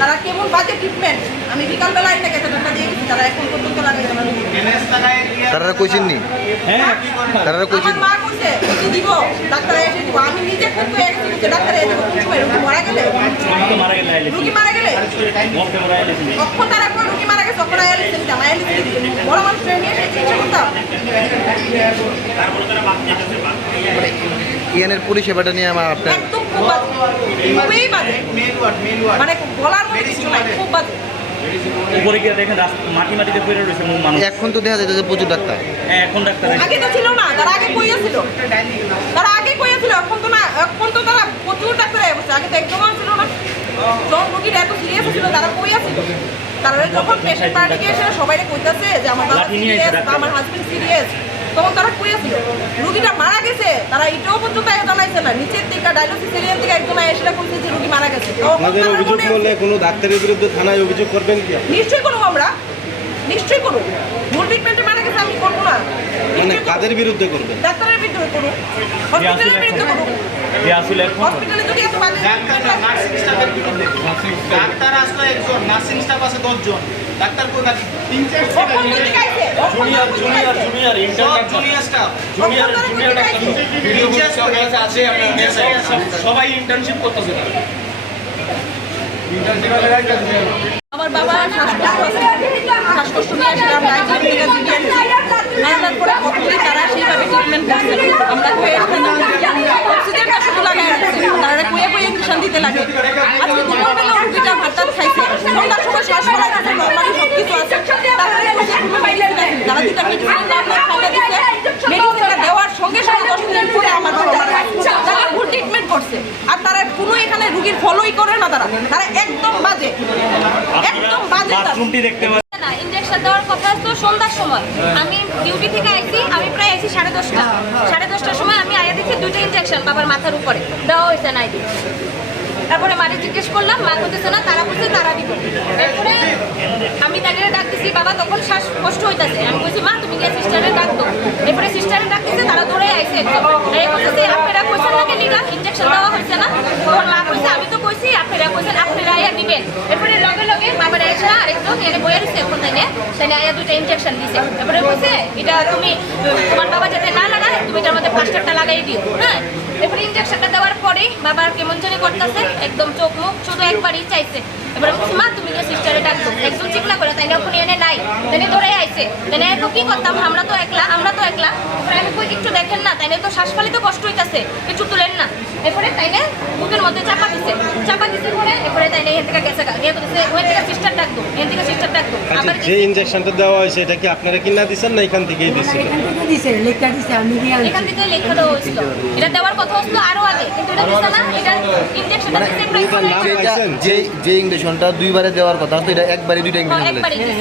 তারা কেমন বাজে ট্রিটমেন্ট আমি বিকালবেলা এনে গেছে টাকা দিয়ে গেছি তারা এখন পর্যন্ত লাগাইছে না তারা কইছেন নি হ্যাঁ তারা কইছেন আমার মা কইছে কি দিব ডাক্তার এসে দিব। আমি নিজে খুব হয়ে গেছি ডাক্তার এসে দিব কোন সময় রুগী মারা গেলে? মারা গেলে আইলে রুগী মারা গেলে? তখন তারা কই রুগী মারা গেছে? তখন আয়া লিখতে দিতাম আয়া লিখতে বড় মানুষ নিয়ে এসে চিকিৎসা করতাম? ইয়ানের পরিষেবাটা নিয়ে আমার আপনার খুব বাজে। খুবই বাজে। মানে বলার মতো কিছু নাই খুব বাজে। উপরে গিয়ে দেখেন মাটি মাটিতে পড়ে রয়েছে মানুষ। এখন তো দেখা যাচ্ছে প্রচুর ডাক্তার। হ্যাঁ এখন ডাক্তার আগে তো ছিল না তারা আগে কইয়াছিল তারা আগে এখন তো না এখন তো তারা প্রচুর ডাক্তার হয়ে আগে তো একদম ছিল না। যখন এত সিরিয়াস ছিল তারা কইয়াছিল তারা যখন পেশেন্ট পার্টি এসে সবাই কইতাছে যে আমার বাবা সিরিয়াস আমার হাজবেন্ড সিরিয়াস তখন তারা কইয়াছিল রুগীটা মারা গেছে তারা এটাও পর্যন্ত আগে জানাইছে না। নিচের থেকে ডায়ালিসিস এরিয়ার থেকে একজন এসে বলছে যে রুগী মারা গেছে। আপনাদের অভিযোগ মনে- করলে কোনো ডাক্তারের বিরুদ্ধে থানায় অভিযোগ করবেন কি নিশ্চয়ই করব আমরা। নিশ্চয়ই করব ভুল ট্রিটমেন্টে মারা গেছে আমি করব না। মানে কাদের বিরুদ্ধে করবেন? ডাক্তারের বিরুদ্ধে করুন হসপিটালের বিরুদ্ধে করুন যে আসলে এখন হসপিটালে যদি এত বাজে ডাক্তার না নার্সিং স্টাফের বিরুদ্ধে। ডাক্তার আসলো একজন নার্সিং স্টাফ আছে দশজন। ডাক্তার বাকি তিন চার কখন থেকে গাইছে junior junior junior inter junior staff junior junior doctor. Video আছে আপনার মেসে সবাই ইন্টার্নশিপ করতেছে তারা আমার বাবা শ্বাসকষ্ট শ্বাসকষ্ট নিয়ে আসলাম নাইজেরিয়া আনার পরে কতদিন তারা সেইভাবে ট্রিটমেন্ট করছে। আমরা লাগাই তারা কয়ে কয়ে ইঞ্জেকশন দিতে লাগে। আজকে দুপুরবেলা রুগীটা ভাত খাইছে। সন্ধ্যার সময় শ্বাস ফলাই আছে নর্মালি সব কিছু আছে। তারপরে বসে কোনো মেডিসিন আছে যারা দুটা মেডিসিন নাম না খাইয়ে দিচ্ছে মেডিসিনটা দেওয়ার সঙ্গে সঙ্গে দশ দিন পরে আমার বাবা মারা গেছে। তারা ভুল ট্রিটমেন্ট করছে। আর তারা কোনো এখানে রুগীর ফলোই করে না তারা। তারা একদম বাজে। একদম বাজে তারা। বাথরুমটি দেখতে পাচ্ছেন না ইঞ্জেকশন দেওয়ার কথা তো সন্ধ্যার সময়। আমি ডিউটি থেকে আইছি আমি প্রায় আইছি সাড়ে দশটা। সাড়ে দশটার সময় আমি আয়া দেখি দুটো ইঞ্জেকশন বাবার মাথার উপরে। দেওয়া হয়েছে নাই। তারপরে মারে জিজ্ঞেস করলাম মা করতেছে না তারা দিব এরপরে আমি তাদের ডাক দিছি বাবা তখন শ্বাস কষ্ট হইতাছে। আমি বলছি মা, তুমি গিয়ে এরপরে তারা আইছে। একদম আপনারা কইছেন না কেন দেওয়া হয়েছে না? তখন মা কইছে, আমি তো কইছি আপনারা কইছেন আপনারা দিবেন। এরপরে লগে লগে বাবার আরেকজন এনে এখন দুটো দিছে। এরপরে কইছে, এটা তুমি, তোমার বাবা যাতে না লাগায়, তুমি এটার মধ্যে প্লাস্টারটা লাগাই দিও। হ্যাঁ? এরপরে দেওয়ার পরেই বাবার কেমন জানি করতেছে, একদম চোখ মুখ শুধু একবারই চাইছে। এবারে মা, তুমি যে সিস্টারে ডাকতো একদম চিকনা করে তাইলে ওখানে এনে নাই তাইলে ধরে আইছে তাইলে তো কি করতাম? আমরা তো একলা আমরা তো একলা। আমি কই একটু দেখেন না তাইলে তো শ্বাসফালিতে কষ্ট হইতাছে। একটু তুলেন না। এরপরে তাইলে বুকের মধ্যে চাপা দিছে। চাপা দিছে পরে এরপরে তাইলে এখান থেকে গেছে গা গিয়ে বলছে ওখান থেকে সিস্টার ডাকতো এখান থেকে সিস্টার ডাকতো আচ্ছা আবার যে ইনজেকশনটা দেওয়া হয়েছে এটা কি আপনারা কিনা দিচ্ছেন না এখান থেকেই দিচ্ছিল দিছে লেখা দিছে আমি আনছি। এখান থেকে লেখা দেওয়া হয়েছিল। এটা দেওয়ার কথা হচ্ছিল আরও আগে কিন্তু এটা দিছে না এটা ইনজেকশনটা দিছে প্রায়? যে যে ইঞ্জেকশনটা দুইবারে দেওয়ার কথা তো এটা একবারে দুইটা দিছে।